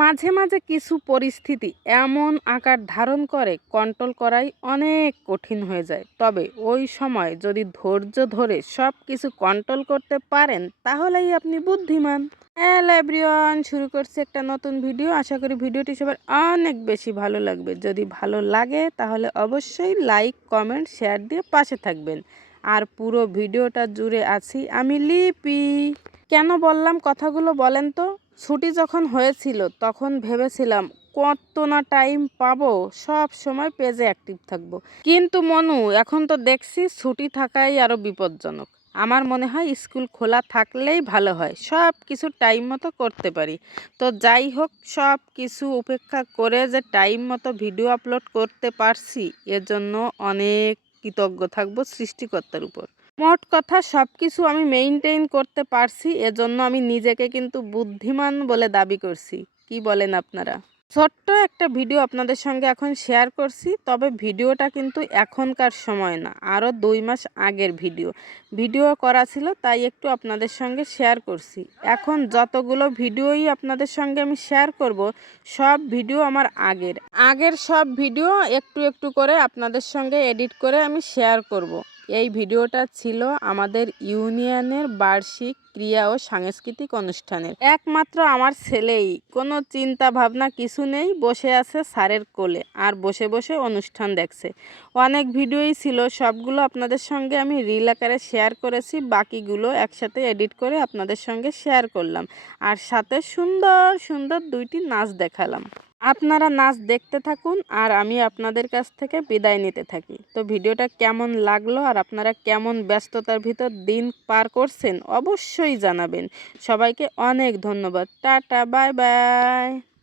মাঝে মাঝে কিছু পরিস্থিতি এমন আকার ধারণ করে কন্ট্রোল করাই অনেক কঠিন হয়ে যায়। তবে ওই সময় যদি ধৈর্য ধরে সব কিছু কন্ট্রোল করতে পারেন তাহলেই আপনি বুদ্ধিমান। হ্যালো এভরিওয়ান, শুরু করছি একটা নতুন ভিডিও। আশা করি ভিডিওটি সবার অনেক বেশি ভালো লাগবে। যদি ভালো লাগে তাহলে অবশ্যই লাইক কমেন্ট শেয়ার দিয়ে পাশে থাকবেন। আর পুরো ভিডিওটা জুড়ে আছি আমি লিপি। কেন বললাম কথাগুলো বলেন তো? ছুটি যখন হয়েছিল তখন ভেবেছিলাম কত না টাইম পাবো, সব সময় পেজে অ্যাক্টিভ থাকবো। কিন্তু মনু, এখন তো দেখছি ছুটি থাকাই আরও বিপজ্জনক। আমার মনে হয় স্কুল খোলা থাকলেই ভালো হয়, সব কিছু টাইম মতো করতে পারি। তো যাই হোক, সব কিছু উপেক্ষা করে যে টাইম মতো ভিডিও আপলোড করতে পারছি এজন্য অনেক কৃতজ্ঞ থাকবো সৃষ্টিকর্তার উপর। মোট কথা সব কিছু আমি মেইনটেইন করতে পারছি, এজন্য আমি নিজেকে কিন্তু বুদ্ধিমান বলে দাবি করছি। কি বলেন আপনারা? ছোট্ট একটা ভিডিও আপনাদের সঙ্গে এখন শেয়ার করছি, তবে ভিডিওটা কিন্তু এখনকার সময় না, আরও 2 মাস আগের ভিডিও করা ছিল, তাই একটু আপনাদের সঙ্গে শেয়ার করছি। এখন যতগুলো ভিডিওই আপনাদের সঙ্গে আমি শেয়ার করব, সব ভিডিও আমার আগের সব ভিডিও একটু একটু করে আপনাদের সঙ্গে এডিট করে আমি শেয়ার করব। এই ভিডিওটা ছিল আমাদের ইউনিয়নের বার্ষিক ক্রিয়া ও সাংস্কৃতিক অনুষ্ঠানের। একমাত্র আমার ছেলেই, কোনো চিন্তা ভাবনা কিছু নেই, বসে আছে স্যারের কোলে আর বসে বসে অনুষ্ঠান দেখছে। অনেক ভিডিওই ছিল, সবগুলো আপনাদের সঙ্গে আমি রিল আকারে শেয়ার করেছি, বাকিগুলো একসাথে এডিট করে আপনাদের সঙ্গে শেয়ার করলাম। আর সাথে সুন্দর সুন্দর 2টি নাচ দেখালাম। আপনারা নাচ দেখতে থাকুন আর আমি আপনাদের কাছ থেকে বিদায় নিতে থাকি। তো ভিডিওটা কেমন লাগলো আর আপনারা কেমন ব্যস্ততার ভিতর দিন পার করছেন অবশ্যই জানাবেন। সবাইকে অনেক ধন্যবাদ। Tata, bye bye.